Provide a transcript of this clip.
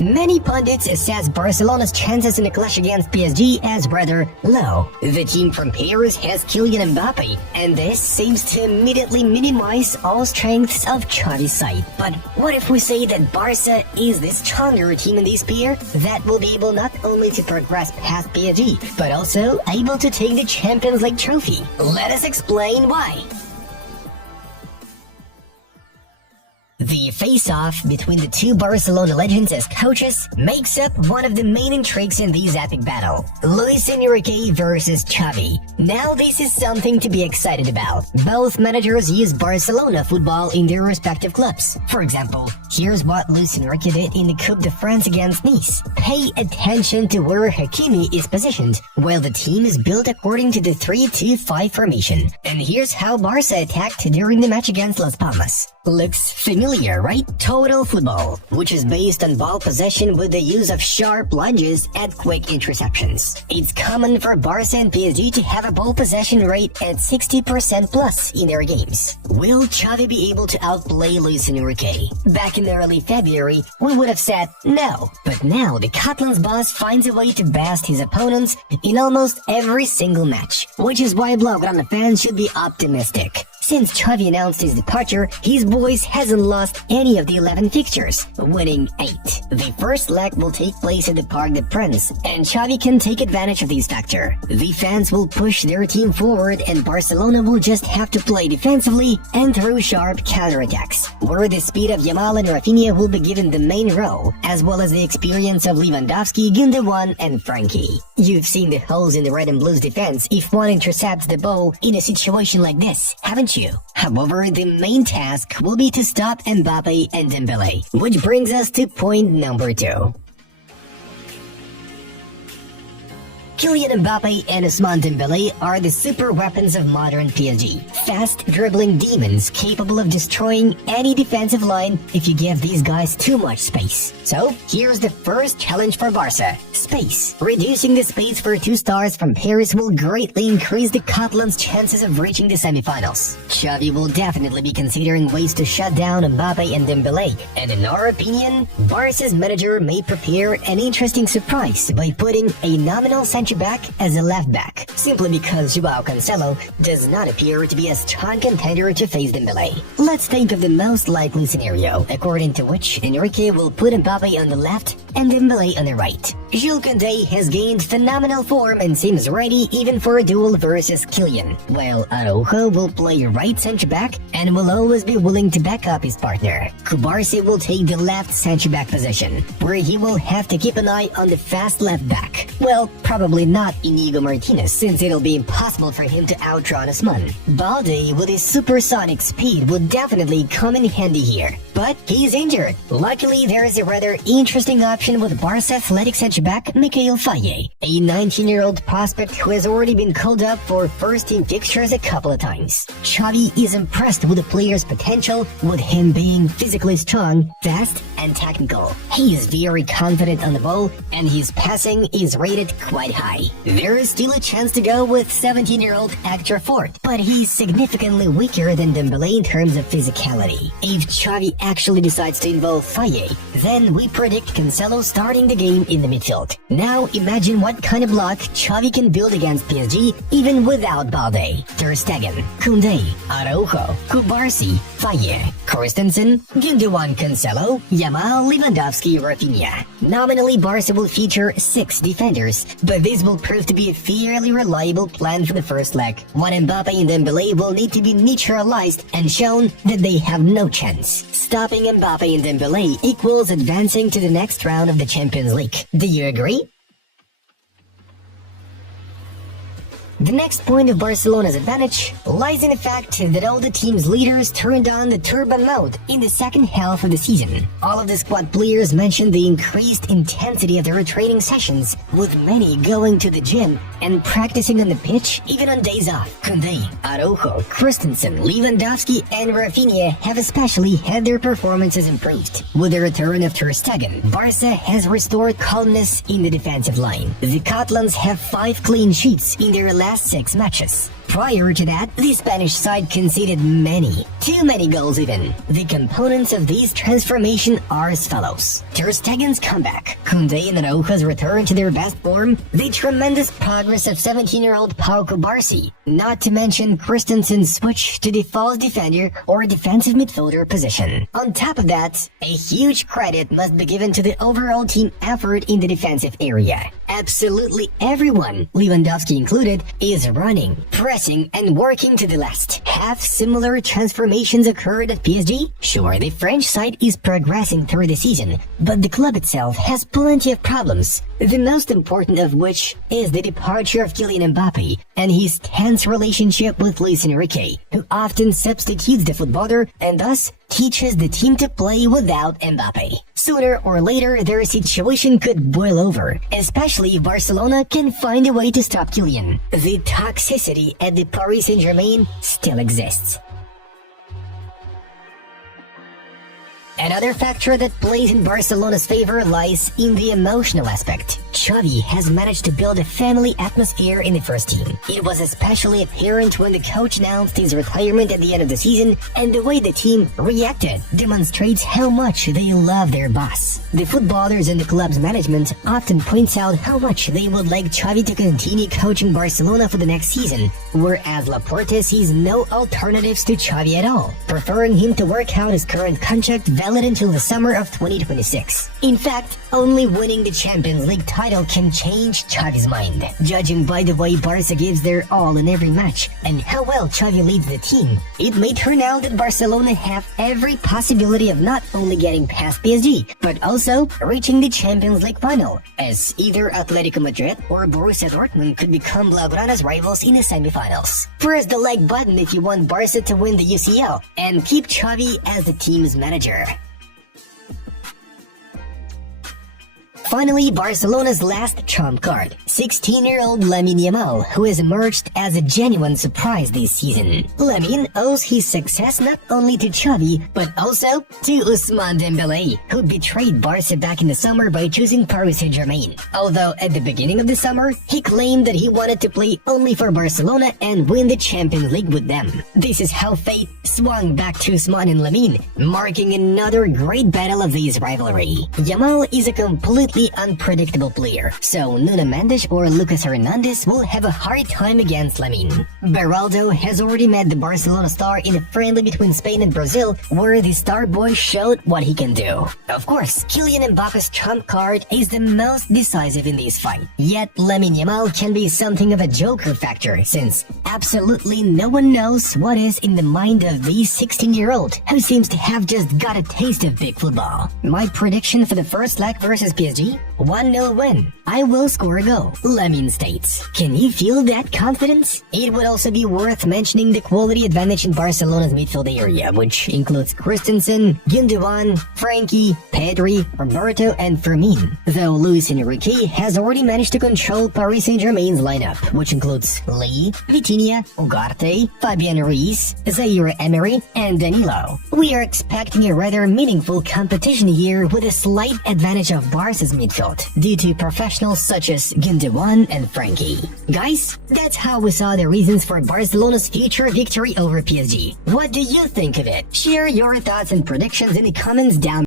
Many pundits assess Barcelona's chances in a clash against PSG as rather low. The team from Paris has Kylian Mbappe, and this seems to immediately minimize all strengths of Xavi's side. But what if we say that Barca is the stronger team in this pair that will be able not only to progress past PSG, but also able to take the Champions League trophy? Let us explain why. The face-off between the two Barcelona legends as coaches makes up one of the main intrigues in this epic battle. Luis Enrique versus Xavi. Now this is something to be excited about. Both managers use Barcelona football in their respective clubs. For example, here's what Luis Enrique did in the Coupe de France against Nice. Pay attention to where Hakimi is positioned, while the team is built according to the 3-2-5 formation. And here's how Barca attacked during the match against Las Palmas. Looks familiar, right? Total football, which is based on ball possession with the use of sharp lunges and quick interceptions. It's common for Barca and PSG to have a ball possession rate at 60% plus in their games. Will Xavi be able to outplay Luis Enrique? Back in early February, we would have said no. But now the Catalan's boss finds a way to best his opponents in almost every single match, which is why Blaugrana fans should be optimistic. Since Xavi announced his departure, his boys hasn't lost any of the 11 fixtures, winning 8. The first leg will take place at the Parc des Princes, and Xavi can take advantage of this factor. The fans will push their team forward, and Barcelona will just have to play defensively and through sharp counterattacks, where the speed of Yamal and Rafinha will be given the main role, as well as the experience of Lewandowski, Gundogan, and Frankie. You've seen the holes in the Red and Blues defense if one intercepts the ball in a situation like this, haven't you? However, the main task will be to stop Mbappe and Dembele, which brings us to point number 2. Kylian Mbappe and Ousmane Dembele are the super weapons of modern PSG. Fast dribbling demons capable of destroying any defensive line if you give these guys too much space. So, here's the first challenge for Barca. Space. Reducing the space for two stars from Paris will greatly increase the Catalans' chances of reaching the semifinals. Xavi will definitely be considering ways to shut down Mbappe and Dembele, and in our opinion, Barca's manager may prepare an interesting surprise by putting a nominal back as a left back, simply because Joao Cancelo does not appear to be a strong contender to face Dembele. Let's think of the most likely scenario, according to which Enrique will put Mbappe on the left and Dembele on the right. Jules Koundé has gained phenomenal form and seems ready even for a duel versus Kylian, while Araujo will play right centre-back and will always be willing to back up his partner. Cubarsí will take the left centre-back position, where he will have to keep an eye on the fast left back. Well, probably not Inigo Martinez, since it'll be impossible for him to outrun Ousmane. Balde, with his supersonic speed, would definitely come in handy here, but he's injured. Luckily, there is a rather interesting option with Barca athletic centre-back Mikhail Faye, a 19-year-old prospect who has already been called up for first-team fixtures a couple of times. Xavi is impressed with the player's potential, with him being physically strong, fast, and technical. He is very confident on the ball, and his passing is rated quite high. There is still a chance to go with 17-year-old Hector Fort, but he's significantly weaker than Dembele in terms of physicality. If Xavi actually decides to involve Faye, then we predict Cancelo starting the game in the midfield. Now imagine what kind of block Xavi can build against PSG even without Balde, Ter Stegen, Koundé, Araujo, Cubarsí, Faye, Christensen, Gundogan, Cancelo, Yamal, Lewandowski, Rafinha. Nominally, Barca will feature 6 defenders, but this will prove to be a fairly reliable plan for the first leg, when Mbappe and Dembele will need to be neutralized and shown that they have no chance. Stopping Mbappe and Dembele equals advancing to the next round of the Champions League. Do you agree? The next point of Barcelona's advantage lies in the fact that all the team's leaders turned on the turbo mode in the second half of the season. All of the squad players mentioned the increased intensity of their training sessions, with many going to the gym and practicing on the pitch even on days off. Koundé, Araujo, Christensen, Lewandowski, and Rafinha have especially had their performances improved. With the return of Ter Stegen, Barca has restored calmness in the defensive line. The Catalans have 5 clean sheets in their last 6 matches. Prior to that, the Spanish side conceded too many goals even. The components of these transformation are as follows: Ter Stegen's comeback, Koundé and Araujo's return to their best form, the tremendous progress of 17-year-old Pau Cubarsí, not to mention Christensen's switch to the false defender or defensive midfielder position. On top of that, a huge credit must be given to the overall team effort in the defensive area. Absolutely everyone, Lewandowski included, is running, pressing, and working to the last. Have similar transformations occurred at PSG? Sure, the French side is progressing through the season, but the club itself has plenty of problems, the most important of which is the departure of Kylian Mbappe and his tense relationship with Luis Enrique, who often substitutes the footballer and thus teaches the team to play without Mbappe. Sooner or later, their situation could boil over, especially if Barcelona can find a way to stop Kylian. The toxicity at the Paris Saint-Germain still exists. Another factor that plays in Barcelona's favor lies in the emotional aspect. Xavi has managed to build a family atmosphere in the first team. It was especially apparent when the coach announced his retirement at the end of the season, and the way the team reacted demonstrates how much they love their boss. The footballers and the club's management often points out how much they would like Xavi to continue coaching Barcelona for the next season, whereas Laporte sees no alternatives to Xavi at all, preferring him to work out his current contract valid until the summer of 2026. In fact, only winning the Champions League title can change Xavi's mind, judging by the way Barca gives their all in every match and how well Xavi leads the team. It may turn out that Barcelona have every possibility of not only getting past PSG, but also reaching the Champions League final, as either Atletico Madrid or Borussia Dortmund could become Blaugrana's rivals in the semifinals. Press the like button if you want Barca to win the UCL, and keep Xavi as the team's manager. Finally, Barcelona's last trump card, 16-year-old Lamine Yamal, who has emerged as a genuine surprise this season. Lamine owes his success not only to Xavi, but also to Ousmane Dembélé, who betrayed Barca back in the summer by choosing Paris Saint-Germain. Although at the beginning of the summer, he claimed that he wanted to play only for Barcelona and win the Champions League with them. This is how fate swung back to Ousmane and Lamine, marking another great battle of this rivalry. Yamal is a completely unpredictable player, so Nuno Mendes or Lucas Hernandez will have a hard time against Lamine. Beraldo has already met the Barcelona star in a friendly between Spain and Brazil, where the star boy showed what he can do. Of course, Kylian Mbappe's trump card is the most decisive in this fight, yet Lamine Yamal can be something of a joker factor, since absolutely no one knows what is in the mind of the 16-year-old, who seems to have just got a taste of big football. My prediction for the first leg versus PSG? 1-0 win. I will score a goal, Lamine states. Can you feel that confidence? It would also be worth mentioning the quality advantage in Barcelona's midfield area, which includes Christensen, Gundogan, Frankie, Pedri, Roberto, and Fermin. Though Luis Enrique has already managed to control Paris Saint-Germain's lineup, which includes Lee, Vitinha, Ugarte, Fabian Ruiz, Zaire Emery, and Danilo. We are expecting a rather meaningful competition here with a slight advantage of Barca's midfield due to professionals such as Gundogan and Frankie. Guys, that's how we saw the reasons for Barcelona's future victory over PSG. What do you think of it? Share your thoughts and predictions in the comments down